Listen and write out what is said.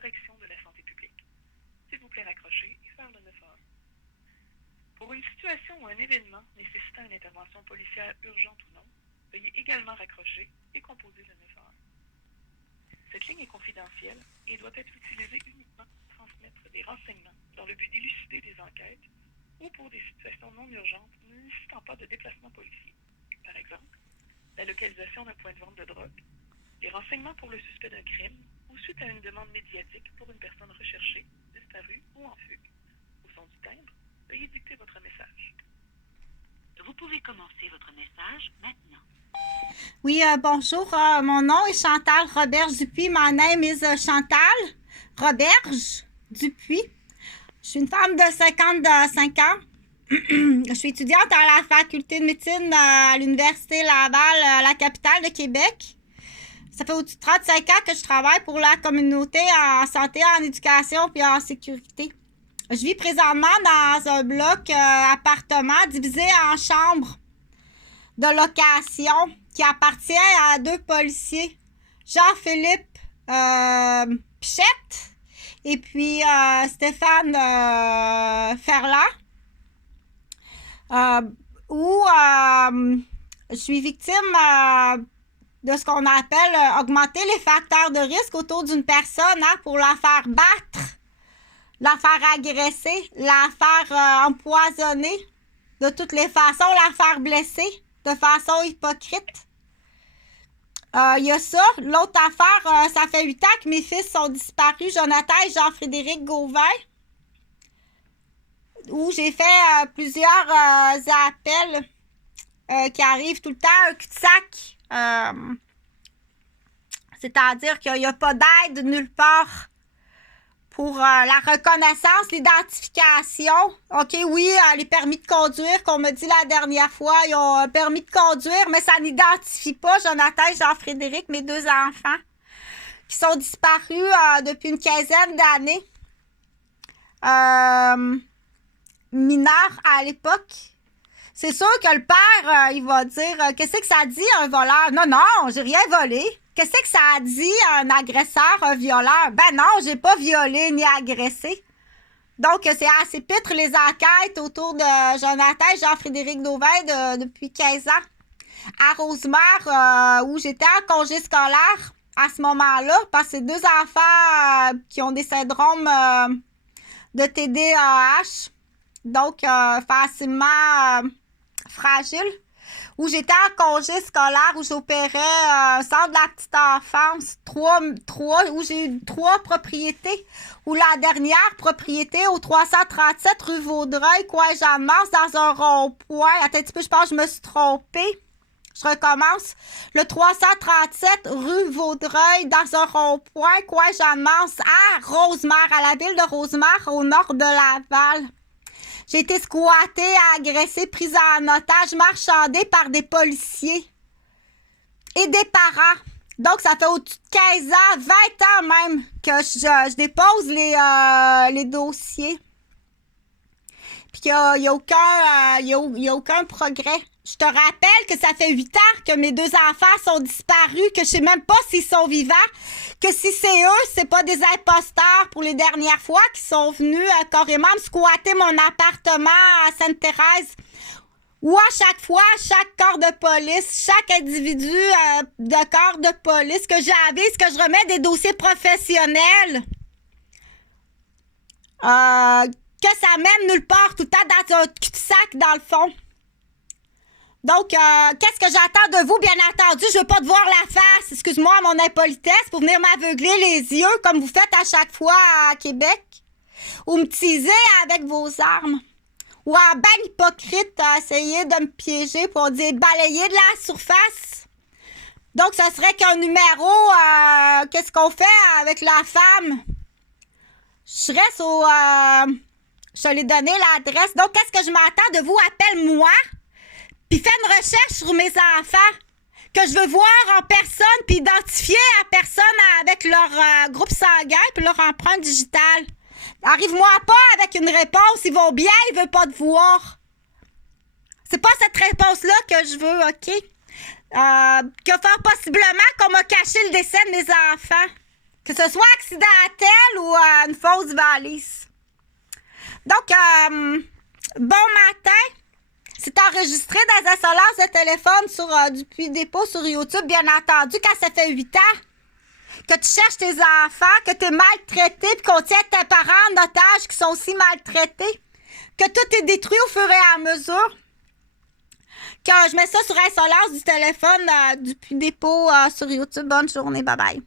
correction de la santé publique. S'il vous plaît, raccrocher et faire le 911. Pour une situation ou un événement nécessitant une intervention policière urgente ou non, veuillez également raccrocher et composer le 911. Cette ligne est confidentielle et doit être utilisée uniquement pour transmettre des renseignements dans le but d'élucider des enquêtes ou pour des situations non urgentes ne nécessitant pas de déplacement policier. Par exemple, la localisation d'un point de vente de drogue, des renseignements pour le suspect d'un crime ou suite à une demande médiatique pour une personne recherchée, disparue ou en fugue. Au son du timbre, veuillez dicter votre message. Vous pouvez commencer votre message maintenant. Oui, bonjour. Mon nom est Chantal Roberge Dupuis. My name is Chantal Roberge Dupuis. Je suis une femme de 55 ans. Je suis étudiante à la faculté de médecine à l'Université Laval, la capitale de Québec. Ça fait au-dessus de 35 ans que je travaille pour la communauté en santé, en éducation et en sécurité. Je vis présentement dans un bloc appartement divisé en chambres de location qui appartient à 2 policiers, Jean-Philippe Pichette et puis Stéphane Ferland, où je suis victime de ce qu'on appelle augmenter les facteurs de risque autour d'une personne pour la faire battre, la faire agresser, la faire empoisonner, de toutes les façons, la faire blesser de façon hypocrite. Il y a ça. L'autre affaire, ça fait 8 ans que mes fils sont disparus, Jonathan et Jean-Frédéric Gauvin, où j'ai fait plusieurs appels qui arrivent tout le temps, un cul-de-sac. C'est-à-dire qu'il n'y a pas d'aide nulle part pour la reconnaissance, l'identification. OK, oui, les permis de conduire, qu'on m'a dit la dernière fois, ils ont un permis de conduire, mais ça n'identifie pas Jonathan et Jean-Frédéric, mes 2 enfants, qui sont disparus depuis une quinzaine d'années. Mineurs à l'époque. C'est sûr que le père, il va dire « Qu'est-ce que ça dit un voleur? » Non, non, j'ai rien volé. Qu'est-ce que ça a dit un agresseur, un violeur? Ben non, j'ai pas violé ni agressé. Donc, c'est assez pitre les enquêtes autour de Jonathan et Jean-Frédéric Gauvin depuis 15 ans. À Rosemère, où j'étais en congé scolaire à ce moment-là, parce que c'est 2 enfants qui ont des syndromes de TDAH, donc facilement fragiles, où j'étais en congé scolaire, où j'opérais un centre de la petite enfance, où j'ai eu 3 propriétés, où la dernière propriété au 337 rue Vaudreuil, coin Jeanne-Mance, dans un rond-point. Attends un petit peu, je pense que je me suis trompée. Je recommence. Le 337 rue Vaudreuil, dans un rond-point, coin Jeanne-Mance, à Rosemère, à la ville de Rosemère, au nord de Laval. J'ai été squattée, agressée, prise en otage, marchandée par des policiers et des parents. Donc, ça fait au-dessus de 15 ans, 20 ans même, que je dépose les dossiers. Puis qu'il n'y a aucun progrès. Je te rappelle que ça fait 8 ans que mes 2 enfants sont disparus, que je sais même pas s'ils sont vivants, que si c'est eux, c'est pas des imposteurs pour les dernières fois qui sont venus carrément me squatter mon appartement à Sainte-Thérèse. Où à chaque fois, chaque corps de police, chaque individu de corps de police que j'avise, que je remets des dossiers professionnels, que ça mène nulle part, tout le temps dans un cul-de-sac dans le fond. Donc, qu'est-ce que j'attends de vous? Bien entendu, je veux pas te voir la face, excuse-moi mon impolitesse, pour venir m'aveugler les yeux comme vous faites à chaque fois à Québec. Ou me teaser avec vos armes. Ou en ben hypocrite, essayer de me piéger pour dire balayer de la surface. Donc, ce serait qu'un numéro, qu'est-ce qu'on fait avec la femme? Je reste au... je te l'ai donné l'adresse. Donc, qu'est-ce que je m'attends de vous? Appelle-moi. Puis fais une recherche sur mes enfants que je veux voir en personne puis identifier la personne avec leur groupe sanguin puis leur empreinte digitale. Arrive-moi pas avec une réponse, ils vont bien, ils veulent pas te voir. C'est pas cette réponse-là que je veux, OK? Que fort possiblement qu'on m'a caché le décès de mes enfants. Que ce soit accidentel ou une fausse valise. Donc, bon matin. C'est enregistré dans un solaire de téléphone sur du Puy Dépôt sur YouTube, bien entendu, quand ça fait 8 ans que tu cherches tes enfants, que tu es maltraité, puis qu'on tient tes parents en otage qui sont aussi maltraités, que tout est détruit au fur et à mesure, que je mets ça sur un solaire du téléphone du Puy Dépôt sur YouTube. Bonne journée, bye bye.